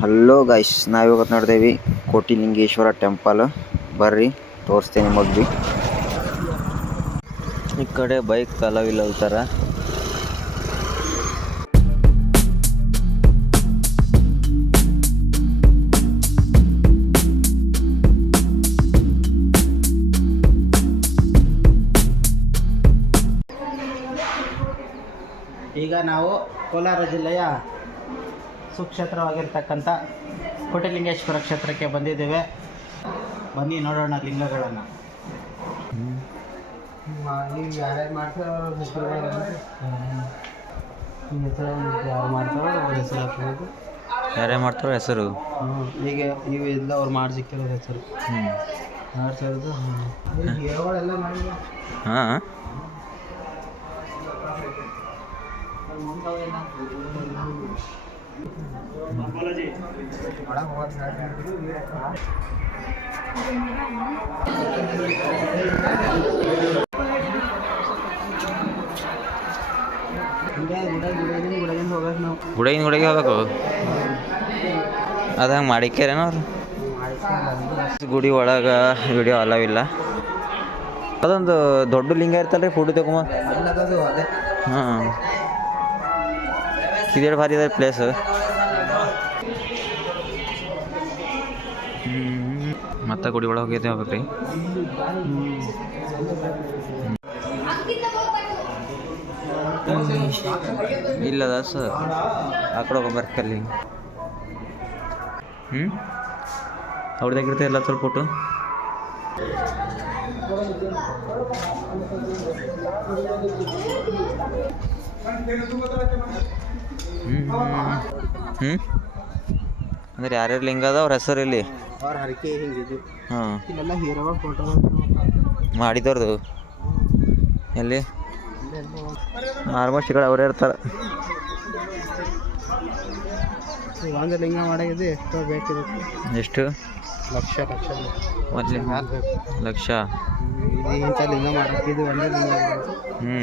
Hello guys ನಾವಿವತ್ತು ನೋಡ್ದೇವಿ Kotilingeshwara temple ಬರ್ರಿ, ತೋರಿಸ್ತೇನೆ ಮಗ್ಬಿ ಈ ಕಡೆ ಬೈಕ್ ಕಲವಿಲ್ಲ ಹೋಗ್ತಾರ ಈಗ ನಾವು ಕೋಲಾರ ಜಿಲ್ಲೆಯ ಸುಕ್ಷೇತ್ರವಾಗಿರ್ತಕ್ಕಂಥ ಕೋಟಿಲಿಂಗೇಶ್ವರ ಕ್ಷೇತ್ರಕ್ಕೆ ಬಂದಿದ್ದೇವೆ. ಬನ್ನಿ ನೋಡೋಣ ಲಿಂಗಗಳನ್ನು. ನೀವು ಯಾರ್ಯಾರು ಮಾಡ್ತಾರೋ ಅವ್ರ ಹೆಸರು ಹೆಸರು. ಯಾರು ಮಾಡ್ತಾರೋ ಹೆಸರು ಹಾಕ್ಬೋದು. ಯಾರೇ ಮಾಡ್ತಾರೋ ಹೆಸರು? ಹೀಗೆ ಈಗ ಇವು ಎಲ್ಲ ಅವ್ರು ಮಾಡ್ಸಿಕ್ಕಿರೋ ಹೆಸರು. ಹಾಂ ಗುಡ ಗುಡಗಿನ ಗುಡಗೆ ಹೋಗ್ಬೇಕು ಅದು ಹಂಗೆ ಮಾಡಿಕ್ಯಾರೇನೋ ಅವ್ರು? ಗುಡಿ ಒಳಗೆ ವಿಡಿಯೋ ಅಲವಿಲ್ಲ ಅದೊಂದು ದೊಡ್ಡ ಲಿಂಗ ಇರ್ತಲ್ರಿ, ಫೋಟೋ ತಗೊಂಬ ಹಾಂ ಇದೇಳು ಭಾರಿ ಇದೆ ಪ್ಲೇಸ್ ಮತ್ತೆ ಗುಡಿ ಒಳಗೆ ಹೋಗಿದ್ದೆ ಹೋಗ್ಬೇಕ್ರಿ ಇಲ್ಲದ ಸರ್ ಆ ಕಡೆ ಹೋಗ್ಬರ್ಕಲ್ಲಿ ಹ್ಞೂ ಅವ್ರದ್ದಾಗಿರುತ್ತೆ ಎಲ್ಲ ಸ್ವಲ್ಪ ಫೋಟೋ ಹ್ಞೂ ಹ್ಞೂ ಅಂದ್ರೆ ಯಾರ್ಯಾರು ಲಿಂಗ ಅದ ಅವ್ರ ಹೆಸರು ಇಲ್ಲಿ ಅವ್ರ ಹರಕೆ ಹಿಂಗಿದ್ದು ಹಾಂ. ಇಲ್ಲೆಲ್ಲ ಹೀರೋಗಳ ಫೋಟೋ ಮಾಡಿದವ್ರದು? ಎಲ್ಲಿ? ಆಲ್ಮೋಸ್ಟ್ ಈ ಕಡೆ ಅವರೇ ಇರ್ತಾರೆ. ಒಂದು ಲಿಂಗ ಎಷ್ಟೋ ಬೇಕಿರುತ್ತೆ. ಎಷ್ಟು? ಲಕ್ಷ ಲಕ್ಷ ಒಂದು ಲಿಂಗ? ಲಕ್ಷ? ಇಂಥ ಲಿಂಗ ಒಂದೇ ಲಿಂಗ ಹ್ಞೂ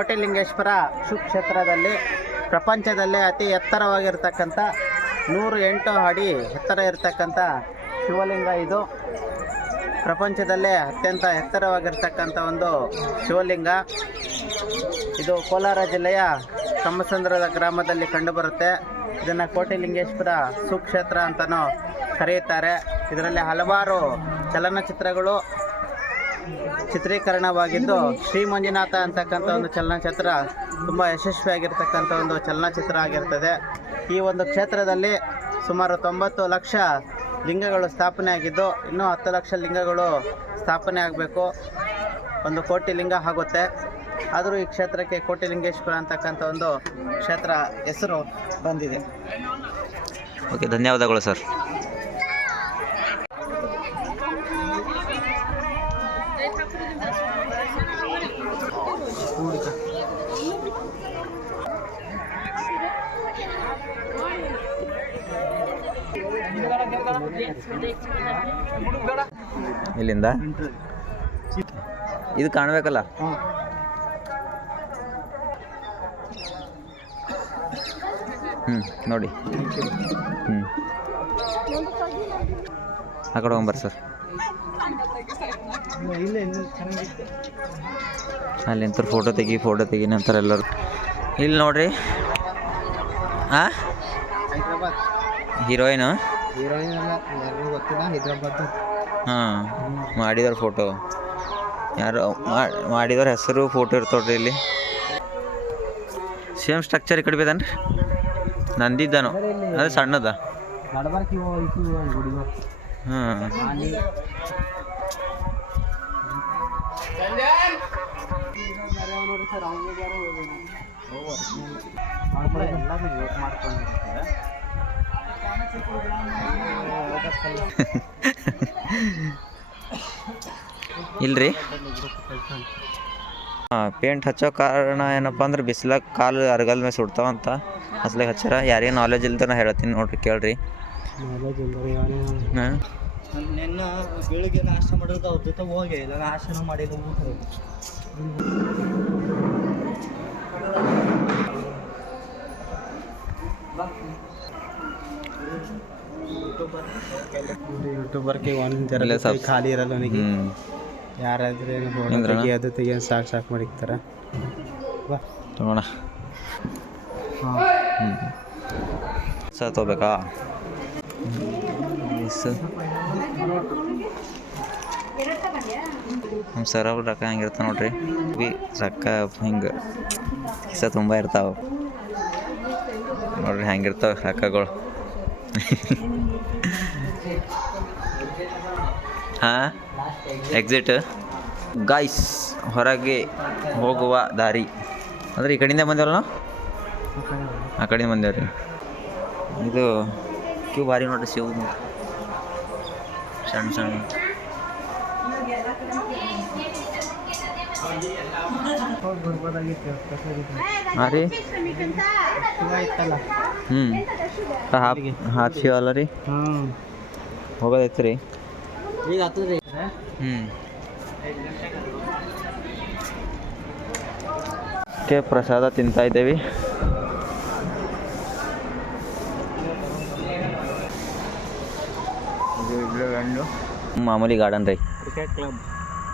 ಕೋಟೆಲಿಂಗೇಶ್ವರ ಸುಕ್ಷೇತ್ರದಲ್ಲಿ ಪ್ರಪಂಚದಲ್ಲೇ ಅತಿ ಎತ್ತರವಾಗಿರ್ತಕ್ಕಂಥ ನೂರು ಎಂಟು ಅಡಿ ಎತ್ತರ ಇರತಕ್ಕಂಥ ಶಿವಲಿಂಗ ಇದು. ಪ್ರಪಂಚದಲ್ಲೇ ಅತ್ಯಂತ ಎತ್ತರವಾಗಿರ್ತಕ್ಕಂಥ ಒಂದು ಶಿವಲಿಂಗ. ಇದು ಕೋಲಾರ ಜಿಲ್ಲೆಯ ಕಮ್ಮಸಂದ್ರದ ಗ್ರಾಮದಲ್ಲಿ ಕಂಡುಬರುತ್ತೆ. ಇದನ್ನು ಕೋಟಿಲಿಂಗೇಶ್ವರ ಸುಕ್ಷೇತ್ರ ಅಂತಲೂ ಕರೆಯುತ್ತಾರೆ. ಇದರಲ್ಲಿ ಹಲವಾರು ಚಲನಚಿತ್ರಗಳು ಚಿತ್ರೀಕರಣವಾಗಿದ್ದು ಶ್ರೀ ಮಂಜುನಾಥ ಅಂತಕ್ಕಂಥ ಒಂದು ಚಲನಚಿತ್ರ ತುಂಬ ಯಶಸ್ವಿಯಾಗಿರ್ತಕ್ಕಂಥ ಒಂದು ಚಲನಚಿತ್ರ ಆಗಿರ್ತದೆ. ಈ ಒಂದು ಕ್ಷೇತ್ರದಲ್ಲಿ ಸುಮಾರು ತೊಂಬತ್ತು ಲಕ್ಷ ಲಿಂಗಗಳು ಸ್ಥಾಪನೆ ಆಗಿದ್ದು, ಇನ್ನೂ ಹತ್ತು ಲಕ್ಷ ಲಿಂಗಗಳು ಸ್ಥಾಪನೆ ಆಗಬೇಕು. ಒಂದು ಕೋಟಿ ಲಿಂಗ ಆಗುತ್ತೆ. ಆದರೂ ಈ ಕ್ಷೇತ್ರಕ್ಕೆ ಕೋಟಿಲಿಂಗೇಶ್ವರ ಅಂತಕ್ಕಂಥ ಒಂದು ಕ್ಷೇತ್ರ ಹೆಸರು ಬಂದಿದೆ. ಓಕೆ, ಧನ್ಯವಾದಗಳು ಸರ್. ಇಲ್ಲಿಂದ? ಇದು ಕಾಣಬೇಕಲ್ಲ? ಹ್ಮ್ ಹ್ಞೂ ನೋಡಿ. ಹ್ಞೂ ಆ ಕಡೆ ಹೋಗ್ಬರ್ರಿ ಸರ್. ಅಲ್ಲಿ ನಂತರ ಫೋಟೋ ತೆಗಿ ಫೋಟೋ ತೆಗಿ ನಂತರ ಎಲ್ಲರು. ಇಲ್ಲಿ ನೋಡ್ರಿ. ಹಾಂ ಹೀರೋಯಿನು ಹೀರೋಯಿನ್ ಎಲ್ಲ ಯಾರಿಗೂ ಗೊತ್ತಿಲ್ಲ ಹೈದ್ರಾಬಾದ್ ಹಾಂ ಮಾಡಿದಾರ ಫೋಟೋ ಯಾರು ಮಾಡಿದವ್ರ ಹೆಸರು ಫೋಟೋ ಇರ್ತವ್ರಿ ಇಲ್ಲಿ. ಸೇಮ್ ಸ್ಟ್ರಕ್ಚರ್ ಈ ಕಡೆ ಬೇದನ್ರಿ ನಂದಿದ್ದಾನು. ಅದು ಸಣ್ಣದ. ಹಾಂ. ಇಲ್ರಿ? ಹಾಂ ಪೇಂಟ್ ಹಚ್ಚೋ ಕಾರಣ ಏನಪ್ಪ ಅಂದ್ರೆ ಬಿಸಿಲಾಗ ಕಾಲು ಅರ್ಗಲ್ ಮೇಲೆ ಸುಡ್ತಾವಂತ. ಅಸ್ಲಾಗ ಹಚ್ಚಾರ. ಯಾರಿಗೆ ನಾಲೆಜ್ ಇಲ್ದ ನಾ ಹೇಳ್ತೀನಿ ನೋಡ್ರಿ ಕೇಳ್ರಿ. ಹಾಂ. ನಿನ್ನ ಬೆಳಿಗ್ಗೆ ನಾಷ್ಟ ಮಾಡೋದು ಅವ್ರ ಜೊತೆ ಹೋಗಿ ಇಲ್ಲ ನಾಷ್ಟನ ಮಾಡಿಲ್ಲ ಯೂಟ್ಯೂಬರ್ಗೆ ಒಂದು ಸಬ್- ಖಾಲಿ ಇರಲ್ಲ ಅವನಿಗೆ. ಯಾರಾದ್ರೆ ಹಿಂದ್ರಾ? ತೆಗಿಯೋದು ತೆಗಿಯೋದು ಸಾಕು ಸಾಕು ಮಾಡಿಕ್ತಾರ ಹ್ಞೂ ಸ ತಗೋಬೇಕಾ? ನಮ್ಮ ಸರ್ ಅವ್ರ ರೊಕ್ಕ ಹೆಂಗಿರ್ತಾವ ನೋಡ್ರಿ. ಬಿ ರೊಕ್ಕ ಹಿಂಗೆ. ಕಿಸ ತುಂಬ ಇರ್ತಾವೆ. ನೋಡ್ರಿ ಹೆಂಗಿರ್ತಾವೆ ರೊಕ್ಕಗಳು. ಹಾಂ? ಎಕ್ಸಿಟ್ ಗಾಯ್ಸ್ ಹೊರಗೆ ಹೋಗುವ ದಾರಿ. ಅಂದ್ರೆ ಈ ಕಡೆಯಿಂದ ಬಂದೇವಲ್ಲ ನಾವು? ಆ ಕಡೆಯಿಂದ ಬಂದೇವ್ರಿ. ಇದು ಕ್ಯೂ ಭಾರಿ ನೋಡ್ರಿ ಶಿವ. ಸಣ್ಣ ಸಣ್ಣ. ಹಾಂ ರೀ? ಹ್ಞೂ ಹಾಫ್ ಶಿವ ಅಲ್ಲ ರೀ ಹೋಗೋದೈತೆ ರೀ? ಈಗ ಹತ್ತದ್ರಿ ಹ್ಞೂ ಕೆ ಪ್ರಸಾದ ತಿಂತಾ ಇದ್ದೇವೆ. ಮಾಮೂಲಿ ಗಾರ್ಡನ್ ರೀ.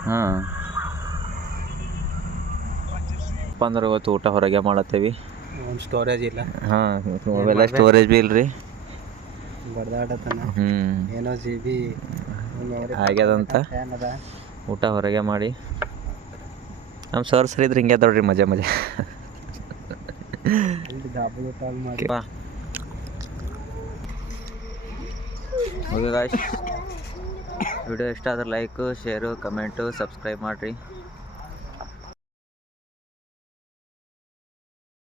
ಹಾಂ. ಅಂದ್ರೆ ಇವತ್ತು ಊಟ ಹೊರಗೆ ಮಾಡತ್ತೇವಿ. ಒಂದು ಸ್ಟೋರೇಜ್ ಇಲ್ಲ. ಹಾಂ ಮೊಬೈಲ್ ಸ್ಟೋರೇಜ್ ಬಿ ಇಲ್ರಿ. ಬಡ್ದಾಡತನ ಏನೋ ಜಿ ಬಿ ಆಗ್ಯದಂತ ಊಟ ಹೊರಗೆ ಮಾಡಿ. ನಮ್ಮ ಸರ್ ಸರಿ ಇದ್ರೆ ಹಿಂಗೆ ಅದಾವ್ರಿ ಮಜಾ ಮಜಾ. ಓಕೆ ಗಾಯ್ಸ್ ವಿಡಿಯೋ ಇಷ್ಟ ಆದ್ರೆ ಲೈಕು ಶೇರು ಕಮೆಂಟು ಸಬ್ಸ್ಕ್ರೈಬ್ ಮಾಡಿರಿ.